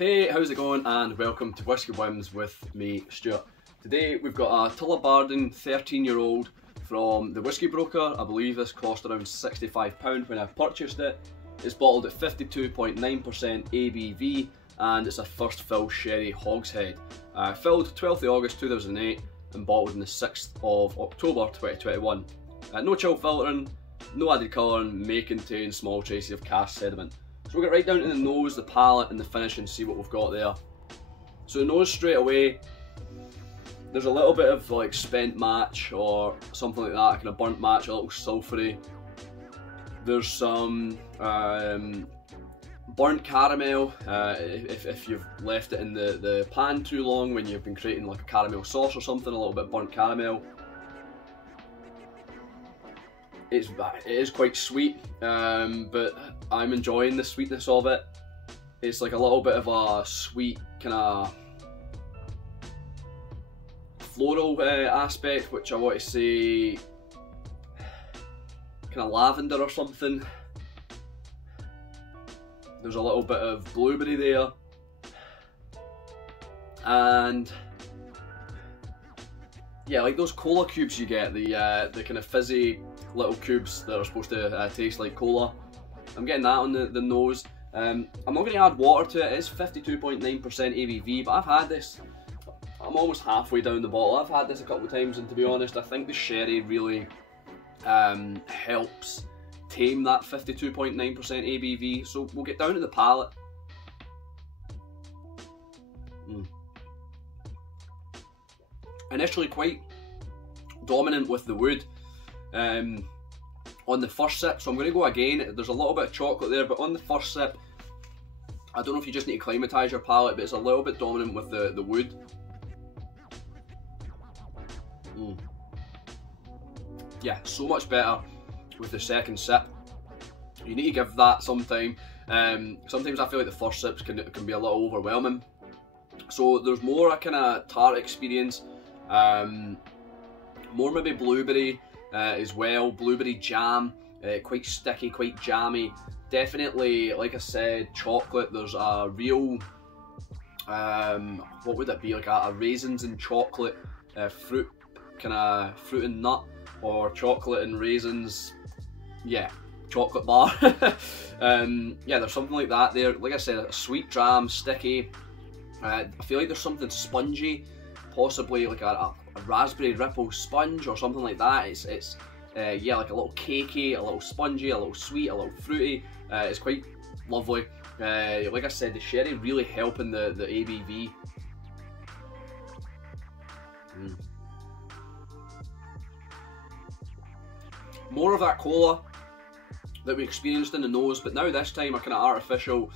Hey, how's it going, and welcome to Whisky Wins with me, Stuart. Today we've got a Tullibardine 13-year-old from the Whisky Broker. I believe this cost around £65 when I purchased it. It's bottled at 52.9% ABV and it's a first fill sherry hogshead. Filled 12th of August 2008 and bottled on the 6th of October 2021. No chill filtering, no added colouring, may contain small traces of cast sediment. So we'll get right down to the nose, the palate and the finish and see what we've got there. So the nose straight away, there's a little bit of like spent match or something like that, kind of burnt match, a little sulphury. There's some burnt caramel, if you've left it in the pan too long when you've been creating like a caramel sauce or something, a little bit burnt caramel. It is quite sweet, but I'm enjoying the sweetness of it. It's like a little bit of a sweet kind of floral aspect, which I want to say kind of lavender or something. There's a little bit of blueberry there, and yeah, like those cola cubes you get, the kind of fizzy little cubes that are supposed to taste like cola. I'm getting that on the nose. I'm not going to add water to it. It is 52.9% ABV, but I've had this, I'm almost halfway down the bottle. I've had this a couple of times, and to be honest, I think the sherry really helps tame that 52.9% ABV. So we'll get down to the palate. Initially quite dominant with the wood on the first sip, so I'm going to go again. There's a little bit of chocolate there, but on the first sip, I don't know if you just need to acclimatise your palate, but it's a little bit dominant with the wood. Yeah, so much better with the second sip. You need to give that some time. Sometimes I feel like the first sips can be a little overwhelming. So there's more a kind of tart experience, more maybe blueberry as well, blueberry jam, quite sticky, quite jammy. Definitely, like I said, chocolate. There's a real, what would it be, like a raisins and chocolate fruit, kind of fruit and nut, or chocolate and raisins, yeah, chocolate bar. Yeah, there's something like that there. Like I said, a sweet jam, sticky. I feel like there's something spongy, possibly like a raspberry ripple sponge or something like that. It's yeah, like a little cakey, a little spongy, a little sweet, a little fruity. It's quite lovely. Like I said, the sherry really helping the ABV. More of that cola that we experienced in the nose, but now this time a kind of artificial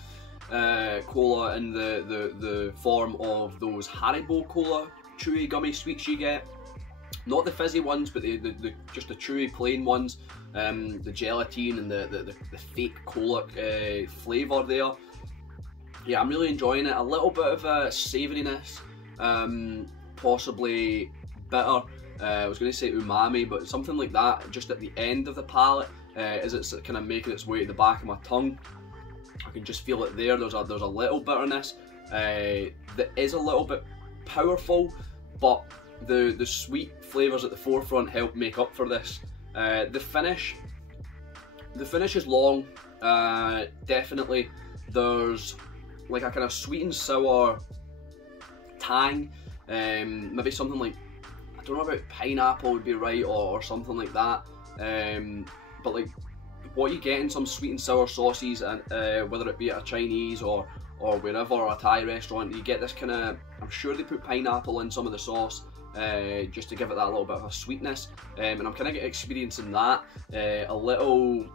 cola in the form of those Haribo cola chewy gummy sweets you get. Not the fizzy ones, but just the chewy plain ones. The gelatine and the fake cola flavour there. Yeah, I'm really enjoying it. A little bit of savouriness, possibly bitter. I was going to say umami, but something like that just at the end of the palate as it's kind of making its way to the back of my tongue. I can just feel it there. There's a little bitterness that is a little bit powerful, but the sweet flavours at the forefront help make up for this. The finish is long. Definitely there's like a kind of sweet and sour tang, maybe something like, I don't know about pineapple would be right, or something like that, but like what you get in some sweet and sour sauces, and whether it be at a Chinese or wherever, or a Thai restaurant, you get this kind of, I'm sure they put pineapple in some of the sauce just to give it that little bit of a sweetness, and I'm kind of experiencing that, a little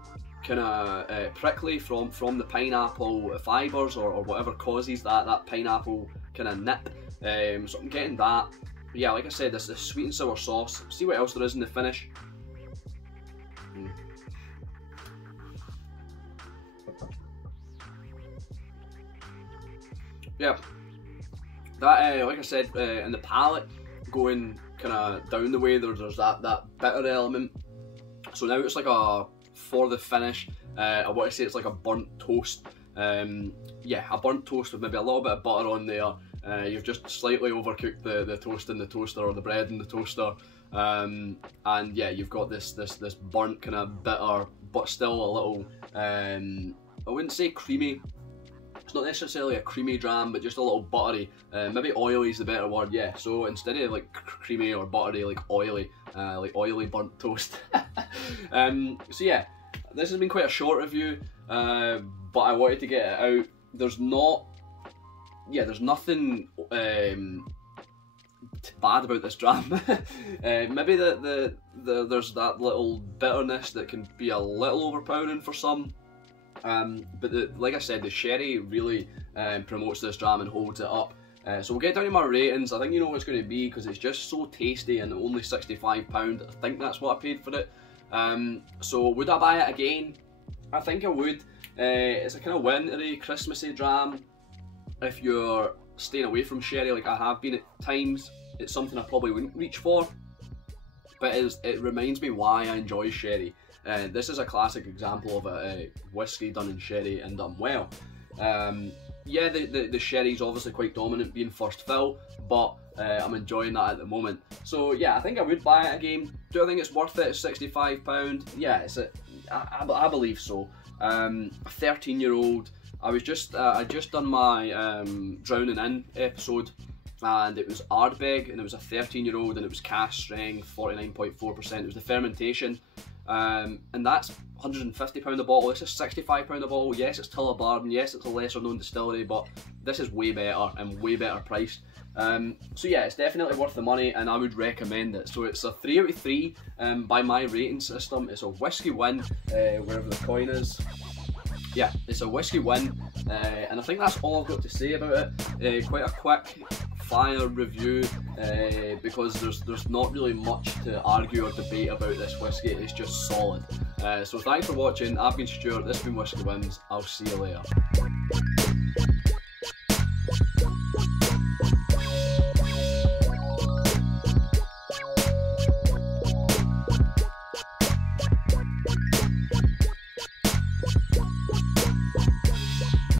kind of prickly from the pineapple fibres or whatever causes that pineapple kind of nip, so I'm getting that. Yeah, like I said, this sweet and sour sauce. See what else there is in the finish. Yeah, that like I said, in the palate, going kind of down the way, there's that bitter element. So now it's like for the finish, I want to say it's like a burnt toast Yeah, a burnt toast with maybe a little bit of butter on there. You've just slightly overcooked the toast in the toaster, or the bread in the toaster, and yeah, you've got this burnt kind of bitter, but still a little, I wouldn't say creamy. It's not necessarily a creamy dram, but just a little buttery. Maybe oily is the better word. Yeah. So instead of like creamy or buttery, like oily burnt toast. So yeah, this has been quite a short review, but I wanted to get it out. There's nothing bad about this dram. Maybe there's that little bitterness that can be a little overpowering for some. But like I said, the sherry really promotes this dram and holds it up. So we'll get down to my ratings. I think you know what it's going to be, because it's just so tasty and only £65. I think that's what I paid for it. So would I buy it again? I think I would. It's a kind of wintry, Christmassy dram. If you're staying away from sherry, like I have been at times, it's something I probably wouldn't reach for. But it reminds me why I enjoy sherry. This is a classic example of a whiskey done in sherry and done well. Yeah, the sherry's obviously quite dominant, being first fill, but I'm enjoying that at the moment. So yeah, I think I would buy it again. Do I think it's worth it at £65? Yeah, I believe so. A 13-year-old. I just done my Drowning In episode, and it was Ardbeg, and it was a 13-year-old, and it was cask strength, 49.4%. It was the fermentation. And that's £150 a bottle. This is £65 a bottle. Yes, it's Tullibardine. Yes, it's a lesser known distillery, but this is way better and way better priced. So yeah, it's definitely worth the money, and I would recommend it. So it's a 3 out of 3 by my rating system. It's a Whisky Win, wherever the coin is. Yeah, it's a Whisky Win, and I think that's all I've got to say about it. Quite a quick fire review, because there's not really much to argue or debate about this whiskey. It's just solid. So thanks for watching. I've been Stuart, this has been Whisky Wins. I'll see you later.